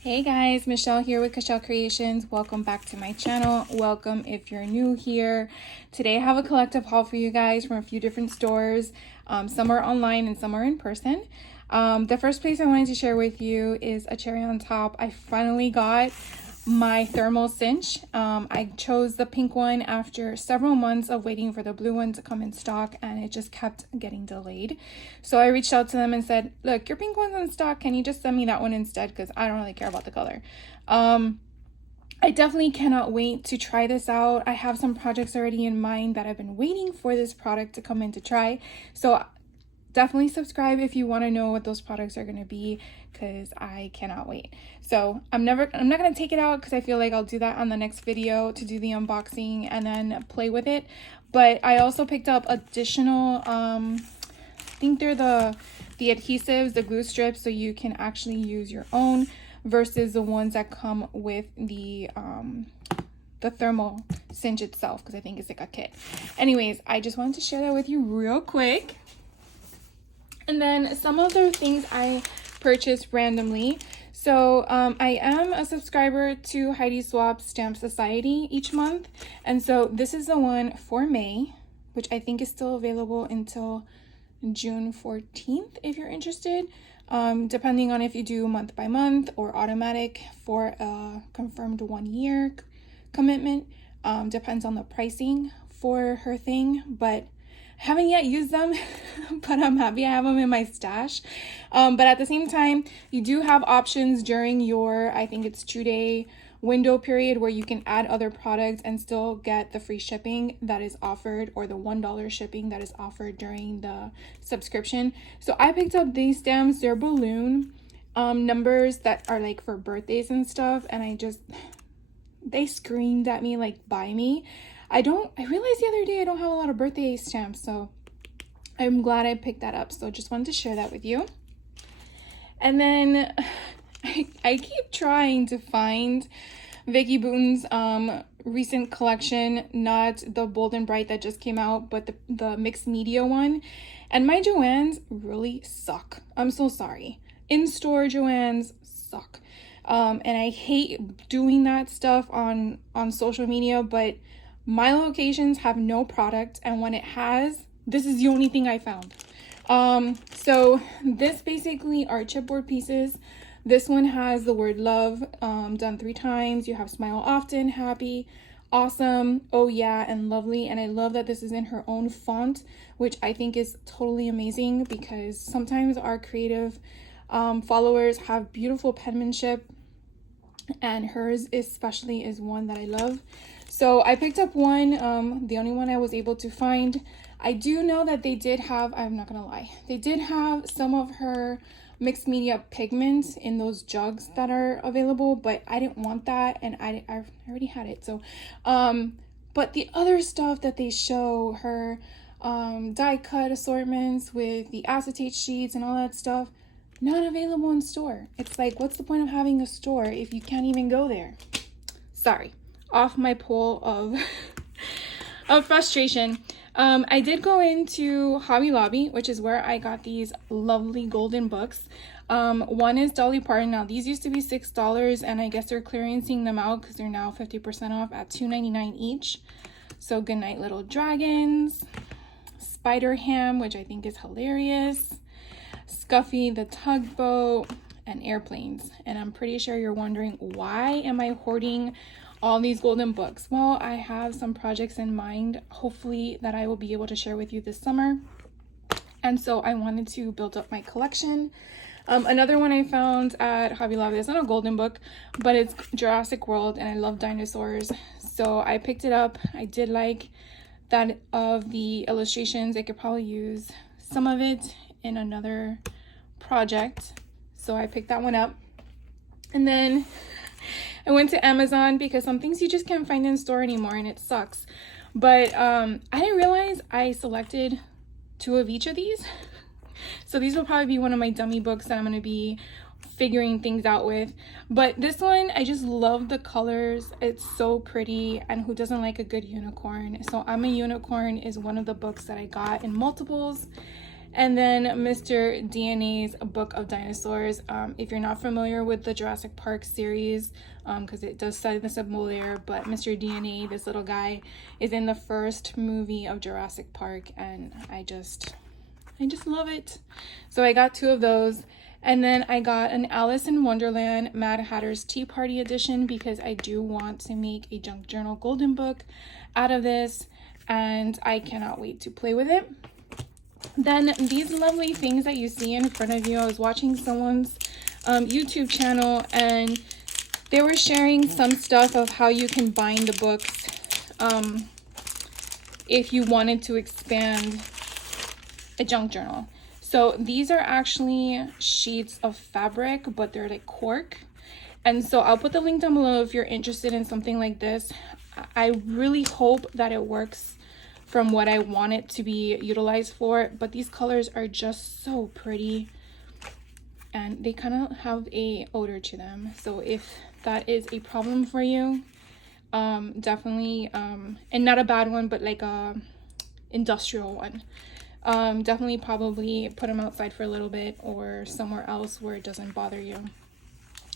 Hey guys, Michelle here with Cashel Creations. Welcome back to my channel. Welcome if you're new here. Today I have a collective haul for you guys from a few different stores. Some are online and some are in person. The first place I wanted to share with you is a cherry on top. I finally got my thermal cinch. I chose the pink one after several months of waiting for the blue one to come in stock, and it just kept getting delayed. So I reached out to them and said, look, your pink one's in stock, can you just send me that one instead, because I don't really care about the color. I definitely cannot wait to try this out. I have some projects already in mind that I've been waiting for this product to come in to try. So definitely subscribe if you want to know what those products are going to be, because I cannot wait. So I'm not going to take it out because I feel like I'll do that on the next video to do the unboxing and then play with it. But I also picked up additional I think they're the adhesives, the glue strips, so you can actually use your own versus the ones that come with the thermal cinch itself, because I think it's like a kit. Anyways, I just wanted to share that with you real quick. And then some other things I purchased randomly. So I am a subscriber to Heidi Swapp's Stamp Society each month. And so this is the one for May, which I think is still available until June 14th if you're interested. Depending on if you do month by month or automatic for a confirmed 1 year commitment. Depends on the pricing for her thing, but haven't yet used them, but I'm happy I have them in my stash. But at the same time, you do have options during your, I think it's 2-day window period, where you can add other products and still get the free shipping that is offered, or the $1 shipping that is offered during the subscription. So I picked up these stamps. They're balloon numbers that are like for birthdays and stuff, and they screamed at me like, buy me. I realized the other day I don't have a lot of birthday stamps, so I'm glad I picked that up. So just wanted to share that with you. And then I keep trying to find Vicki Boutin's recent collection, not the Bold and Bright that just came out, but the mixed media one. And my Joann's really suck. I'm so sorry. In-store Joann's suck. And I hate doing that stuff on social media, but my locations have no product, and when it has, this is the only thing I found. So this basically are chipboard pieces. This one has the word love done 3 times. You have smile often, happy, awesome, oh yeah, and lovely. And I love that this is in her own font, which I think is totally amazing, because sometimes our creative followers have beautiful penmanship, and hers especially is one that I love. So I picked up one, the only one I was able to find. I do know that they did have, I'm not gonna lie, they did have some of her mixed media pigments in those jugs that are available, but I didn't want that, and I already had it. So but the other stuff that they show, her die cut assortments with the acetate sheets and all that stuff, not available in store. It's like, what's the point of having a store if you can't even go there? Sorry, off my pole of of frustration. I did go into Hobby Lobby, which is where I got these lovely golden books. One is Dolly Parton. Now these used to be $6, and I guess they're clearancing them out because they're now 50% off at $2.99 each. So Goodnight Little Dragons, Spider Ham, which I think is hilarious, Scuffy the Tugboat, and Airplanes. And I'm pretty sure you're wondering, why am I hoarding all these golden books? Well, I have some projects in mind, hopefully, that I will be able to share with you this summer. And so I wanted to build up my collection. Another one I found at Hobby Lobby, it's not a golden book, but it's Jurassic World, and I love dinosaurs. So I picked it up. I did like that of the illustrations. I could probably use some of it in another project. So I picked that one up. And then I went to Amazon, because some things you just can't find in store anymore, and it sucks. But I didn't realize I selected 2 of each of these. So these will probably be one of my dummy books that I'm going to be figuring things out with. But this one, I just love the colors. It's so pretty, and who doesn't like a good unicorn? So I'm a Unicorn is one of the books that I got in multiples, And then Mr. DNA's Book of Dinosaurs. If you're not familiar with the Jurassic Park series, because it does set the symbol there, but Mr. DNA, this little guy, is in the first movie of Jurassic Park, and I just love it. So I got 2 of those. And then I got an Alice in Wonderland Mad Hatter's Tea Party edition because I do want to make a junk journal golden book out of this, and I cannot wait to play with it. Then these lovely things that you see in front of you, I was watching someone's YouTube channel, and they were sharing some stuff of how you can bind the books if you wanted to expand a junk journal. So these are actually sheets of fabric, but they're like cork. And so I'll put the link down below if you're interested in something like this. I really hope that it works from what I want it to be utilized for, but these colors are just so pretty, and they kind of have a odor to them. So if that is a problem for you, definitely, and not a bad one, but like a industrial one, definitely probably put them outside for a little bit or somewhere else where it doesn't bother you.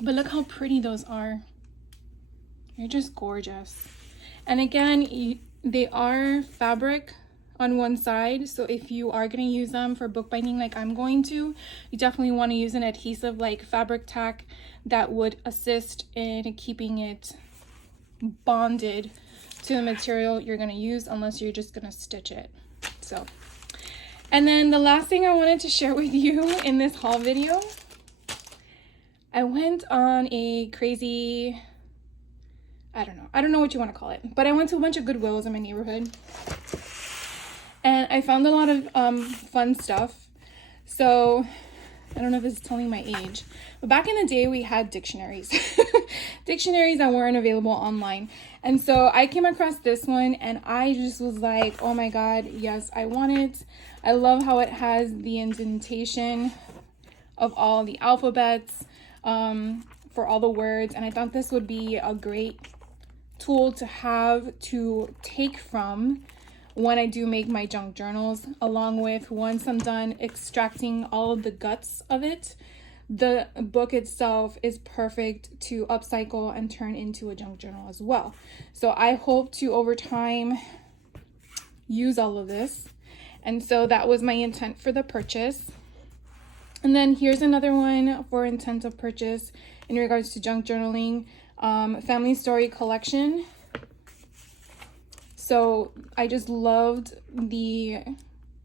But look how pretty those are. They're just gorgeous. And again, they are fabric on one side, so if you are going to use them for bookbinding like I'm going to, you definitely want to use an adhesive like fabric tack that would assist in keeping it bonded to the material you're going to use, unless you're just going to stitch it. So, and then the last thing I wanted to share with you in this haul video, I went on a crazy, I don't know what you want to call it, but I went to a bunch of Goodwills in my neighborhood, and I found a lot of fun stuff. So I don't know if this is telling my age, but back in the day we had dictionaries dictionaries that weren't available online. And so I came across this one, and I just was like, oh my god, yes, I want it. I love how it has the indentation of all the alphabets for all the words, and I thought this would be a great tool to have to take from when I do make my junk journals, along with once I'm done extracting all of the guts of it, the book itself is perfect to upcycle and turn into a junk journal as well. So I hope to over time use all of this, and so that was my intent for the purchase. And then here's another one for intent of purchase in regards to junk journaling. Family Story collection. So I just loved the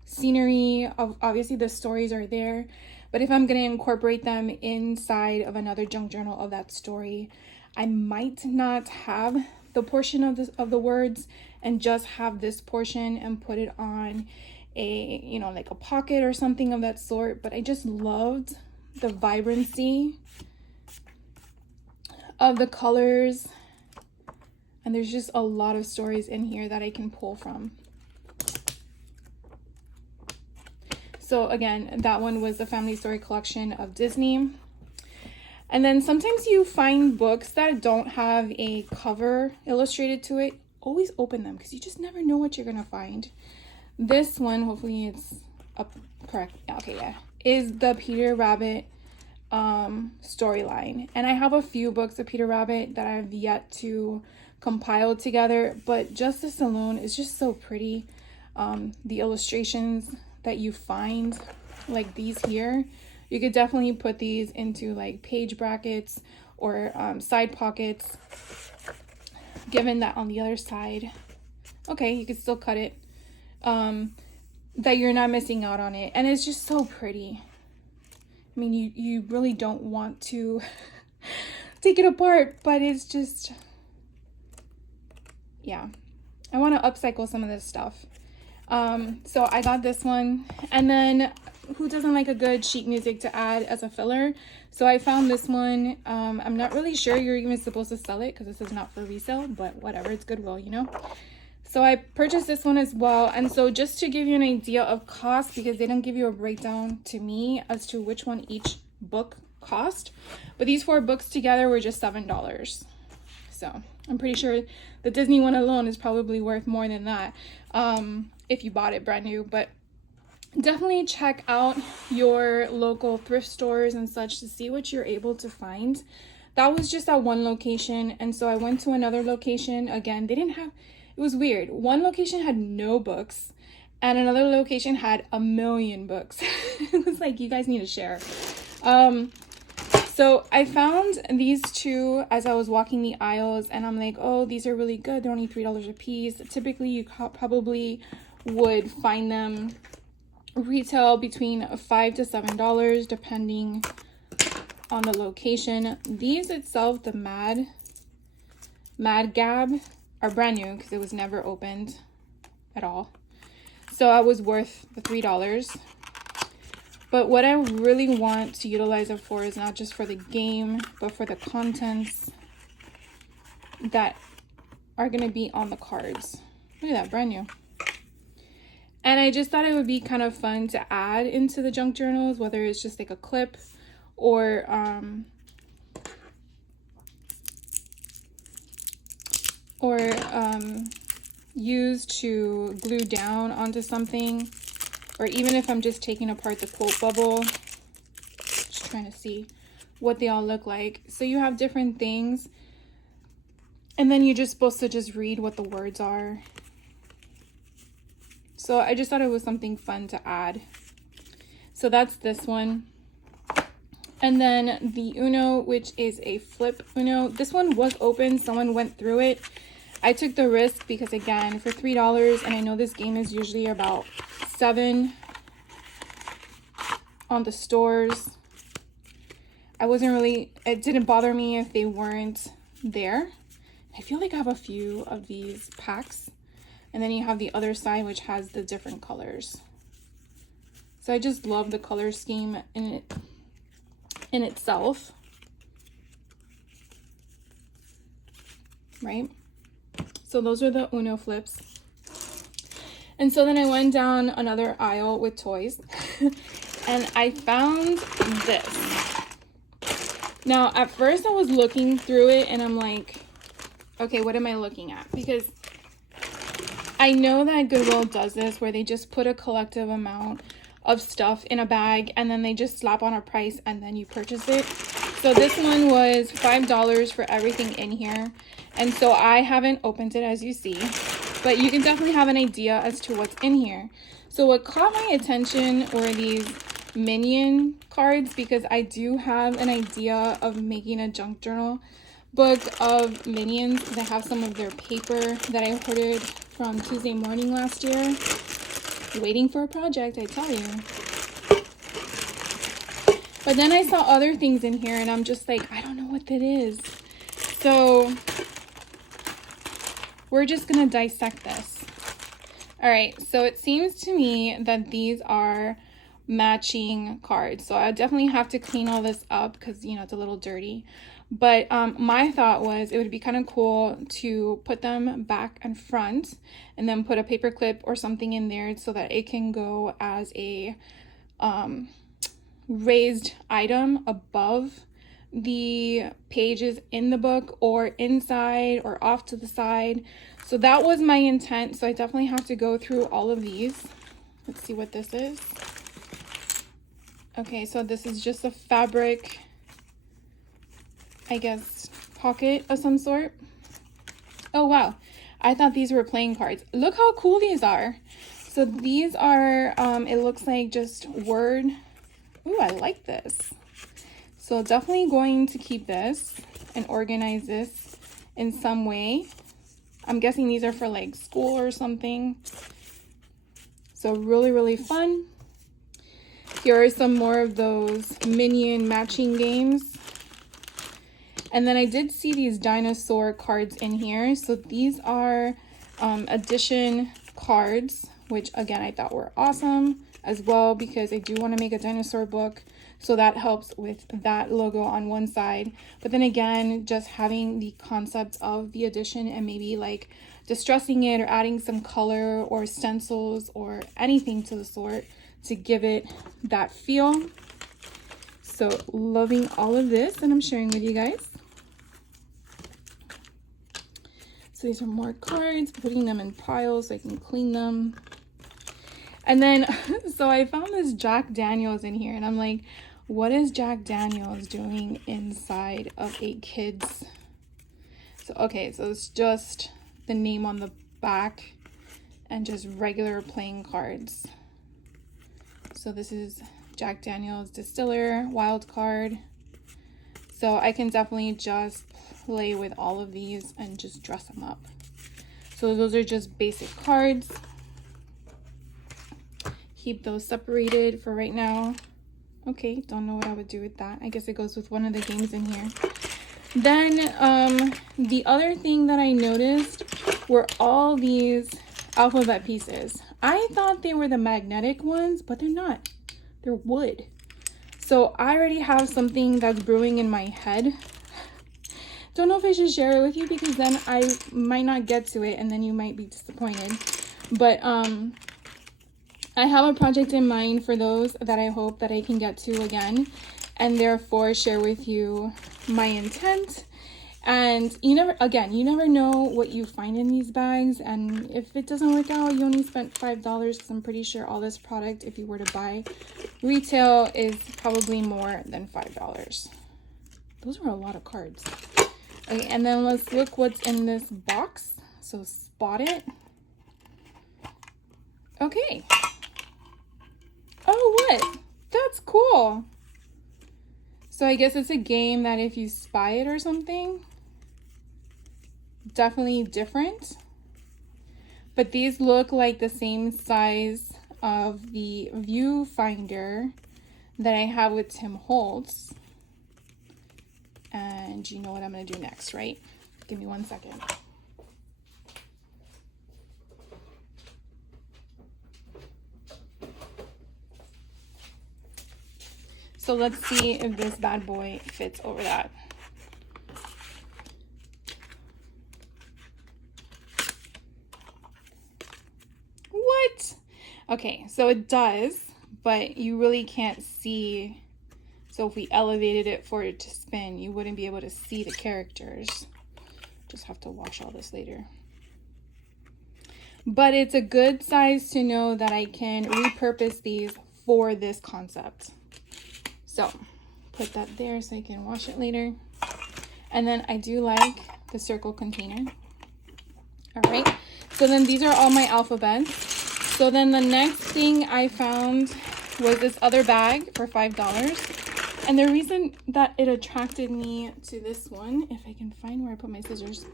scenery of, obviously the stories are there, but if I'm going to incorporate them inside of another junk journal of that story, I might not have the portion of the words and just have this portion and put it on a, you know, like a pocket or something of that sort. But I just loved the vibrancy of the colors, and there's just a lot of stories in here that I can pull from. So again, that one was the Family Story collection of Disney. And then sometimes you find books that don't have a cover illustrated to it. Always open them, because you just never know what you're gonna find. This one, hopefully it's up correct. Okay, yeah, is the Peter Rabbit storyline, and I have a few books of Peter Rabbit that I've yet to compile together, but just this alone is just so pretty. The illustrations that you find, like these here, you could definitely put these into like page brackets or side pockets, given that on the other side, okay, you could still cut it, that you're not missing out on it, and it's just so pretty. I mean, you really don't want to take it apart, but it's just, yeah, I want to upcycle some of this stuff. So I got this one, and then who doesn't like a good sheet music to add as a filler? So I found this one. I'm not really sure you're even supposed to sell it because this is not for resale, but whatever, it's Goodwill, you know. So I purchased this one as well. And so just to give you an idea of cost, because they don't give you a breakdown to me as to which one each book cost, but these 4 books together were just $7. So I'm pretty sure the Disney one alone is probably worth more than that if you bought it brand new. But definitely check out your local thrift stores and such to see what you're able to find. That was just at one location, and so I went to another location. Again, they didn't have, it was weird. One location had no books, and another location had a million books. It was like, you guys need to share. So I found these two as I was walking the aisles, and I'm like, oh, these are really good. They're only $3 a piece. Typically, you probably would find them retail between $5 to $7, depending on the location. These itself, the Mad Gab, are brand new because it was never opened at all. So I was worth the $3. But what I really want to utilize it for is not just for the game, but for the contents that are going to be on the cards. Look at that, brand new. And I just thought it would be kind of fun to add into the junk journals, whether it's just like a clip or used to glue down onto something. Or even if I'm just taking apart the quote bubble, just trying to see what they all look like. So you have different things, and then you're just supposed to just read what the words are. So I just thought it was something fun to add. So that's this one. And then the Uno, which is a flip Uno. This one was open, someone went through it. I took the risk because, again, for $3, and I know this game is usually about $7 on the stores. It didn't bother me if they weren't there. I feel like I have a few of these packs. And then you have the other side, which has the different colors. So I just love the color scheme in itself. Right? So those are the Uno flips. And so then I went down another aisle with toys and I found this. Now, at first I was looking through it and I'm like, okay, what am I looking at? Because I know that Goodwill does this where they just put a collective amount of stuff in a bag and then they just slap on a price and then you purchase it. So this one was $5 for everything in here. And so I haven't opened it, as you see, but you can definitely have an idea as to what's in here. So what caught my attention were these Minion cards, because I do have an idea of making a junk journal book of Minions, because I have some of their paper that I ordered from Tuesday Morning last year. Waiting for a project, I tell you. But then I saw other things in here and I'm just like, I don't know what that is. So we're just gonna dissect this. All right, so it seems to me that these are matching cards. So I definitely have to clean all this up because, you know, it's a little dirty. But my thought was it would be kind of cool to put them back and front and then put a paper clip or something in there so that it can go as a raised item above the pages in the book or inside or off to the side. So that was my intent. So I definitely have to go through all of these. Let's see what this is. Okay, so this is just a fabric, I guess, pocket of some sort. Oh, wow. I thought these were playing cards. Look how cool these are. So these are, it looks like just word. Ooh, I like this. So definitely going to keep this and organize this in some way. I'm guessing these are for like school or something. So really, really fun. Here are some more of those Minion matching games. And then I did see these dinosaur cards in here. So these are edition cards, which again, I thought were awesome as well, because I do want to make a dinosaur book. So that helps with that logo on one side. But then again, just having the concept of the edition and maybe like distressing it or adding some color or stencils or anything to the sort to give it that feel. So loving all of this, and I'm sharing with you guys. So these are more cards, putting them in piles so I can clean them. And then, so I found this Jack Daniels in here, and I'm like, what is Jack Daniels doing inside of a kid's? So, okay, so it's just the name on the back and just regular playing cards. So this is Jack Daniels Distiller Wild Card. So I can definitely just play with all of these and just dress them up. So those are just basic cards. Keep those separated for right now. Okay, don't know what I would do with that. I guess it goes with one of the games in here. Then the other thing that I noticed were all these alphabet pieces. I thought they were the magnetic ones, but they're not. They're wood. So I already have something that's brewing in my head. Don't know if I should share it with you because then I might not get to it and then you might be disappointed. But I have a project in mind for those that I hope that I can get to again, and therefore share with you my intent. And you never know what you find in these bags, and if it doesn't work out, you only spent $5, because I'm pretty sure all this product, if you were to buy retail, is probably more than $5. Those are a lot of cards. Okay, and then let's look what's in this box. So spot it. Okay. Oh, what? That's cool. So I guess it's a game that if you spy it or something, definitely different. But these look like the same size of the viewfinder that I have with Tim Holtz. And you know what I'm going to do next, right? Give me 1 second. So let's see if this bad boy fits over that. What? Okay, so it does, but you really can't see. So if we elevated it for it to spin, you wouldn't be able to see the characters. Just have to wash all this later. But it's a good size to know that I can repurpose these for this concept. So put that there so I can wash it later. And then I do like the circle container. All right, so then these are all my alphabets. So then the next thing I found was this other bag for $5. And the reason that it attracted me to this one, if I can find where I put my scissors,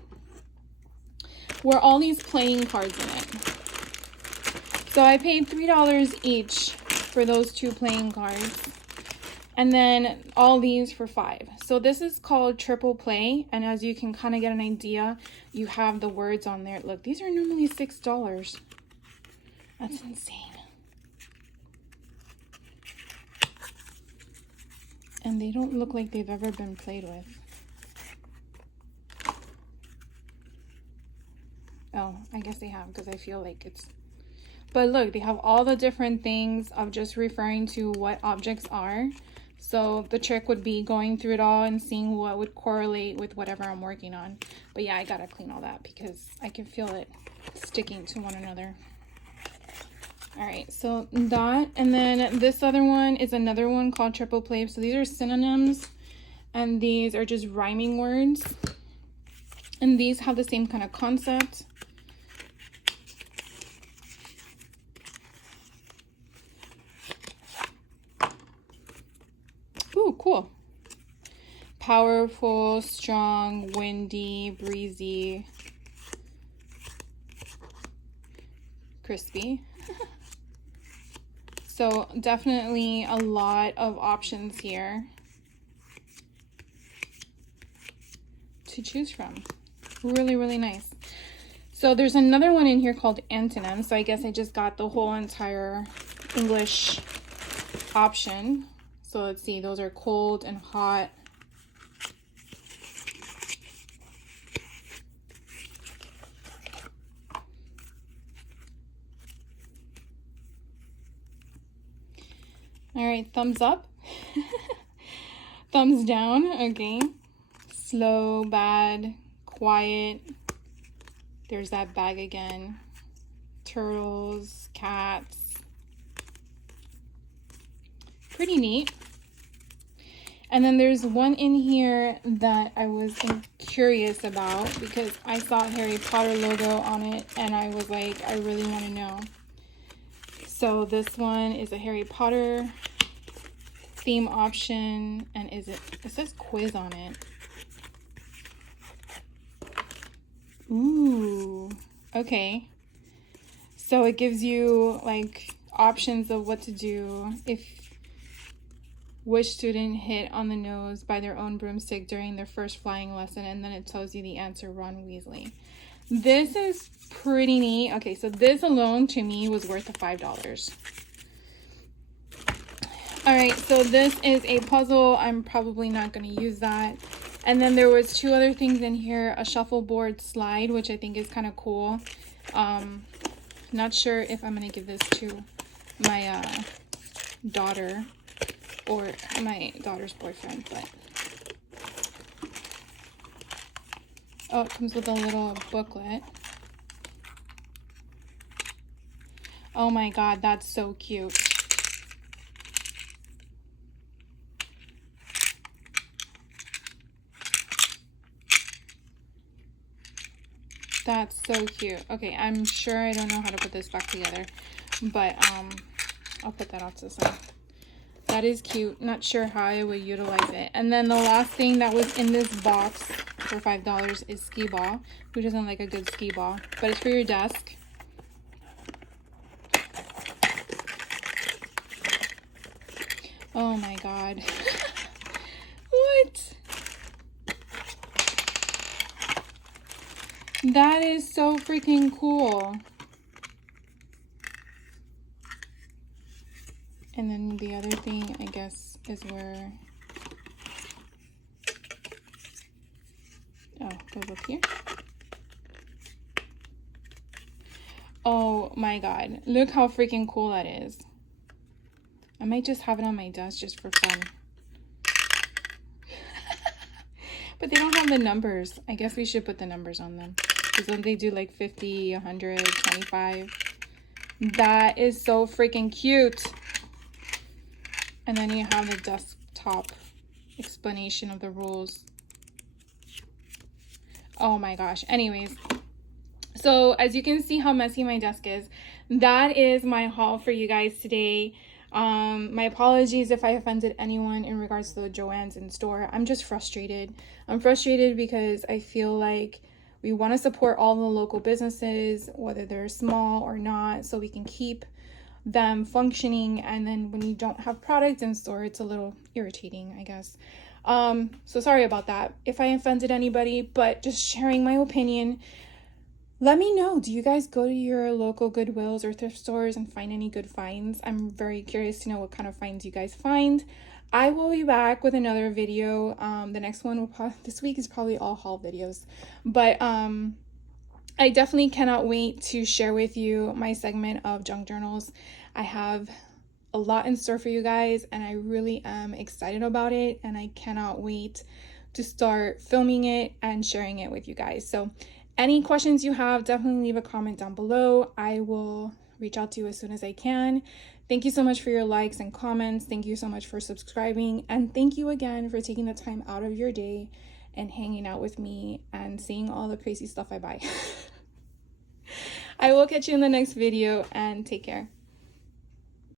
were all these playing cards in it. So I paid $3 each for those 2 playing cards. And then all these for $5. So this is called Triple Play. And as you can kind of get an idea, you have the words on there. Look, these are normally $6. That's insane. And they don't look like they've ever been played with. Oh, I guess they have, because I feel like it's... But look, they have all the different things of just referring to what objects are. So the trick would be going through it all and seeing what would correlate with whatever I'm working on. But yeah, I gotta clean all that because I can feel it sticking to one another. All right, so that, and then this other one is another one called Triple Play. So these are synonyms, and these are just rhyming words. And these have the same kind of concept. Ooh, cool. Powerful, strong, windy, breezy, crispy. So definitely a lot of options here to choose from. Really, really nice. So there's another one in here called antonyms. So I guess I just got the whole entire English option. So let's see, those are cold and hot. All right, thumbs up. Thumbs down, okay. Slow, bad, quiet. There's that bag again. Turtles, cats, pretty neat. And then there's one in here that I was curious about because I saw Harry Potter logo on it and I was like, I really want to know. So this one is a Harry Potter theme option, and it says quiz on it. Ooh, okay. So it gives you like options of what to do if which student hit on the nose by their own broomstick during their first flying lesson, and then it tells you the answer, Ron Weasley. This is pretty neat. Okay, so this alone to me was worth the $5. All right, so this is a puzzle. I'm probably not going to use that. And then there was two other things in here, a shuffleboard slide, which I think is kind of cool. Not sure if I'm going to give this to my daughter or my daughter's boyfriend, but oh, it comes with a little booklet. Oh my god, that's so cute. That's so cute. Okay, I'm sure I don't know how to put this back together, but I'll put that off to the side. That is cute. Not sure how I would utilize it. And then the last thing that was in this box for $5 is skee ball. Who doesn't like a good skee ball? But it's for your desk. Oh my god. What? That is so freaking cool. And then the other thing, I guess, is where... oh, goes up here. Oh my god. Look how freaking cool that is. I might just have it on my desk just for fun. But they don't have the numbers. I guess we should put the numbers on them. Because when they do like 50, 100, 25. That is so freaking cute. And then you have the desktop explanation of the rules. Oh my gosh. Anyways. So as you can see how messy my desk is, that is my haul for you guys today. My apologies if I offended anyone in regards to the Joann's in store. I'm just frustrated. I'm frustrated because I feel like we want to support all the local businesses, whether they're small or not, so we can keep them functioning. And then when you don't have product in store, it's a little irritating, I guess. So sorry about that if I offended anybody, but just sharing my opinion. Let me know, do you guys go to your local Goodwills or thrift stores and find any good finds? I'm very curious to know what kind of finds you guys find. I will be back with another video. The next one will this week is probably all haul videos, but I definitely cannot wait to share with you my segment of junk journals. I have a lot in store for you guys, and I really am excited about it, and I cannot wait to start filming it and sharing it with you guys. So any questions you have, definitely leave a comment down below. I will reach out to you as soon as I can. Thank you so much for your likes and comments. Thank you so much for subscribing. And thank you again for taking the time out of your day and hanging out with me and seeing all the crazy stuff I buy. I will catch you in the next video, and take care.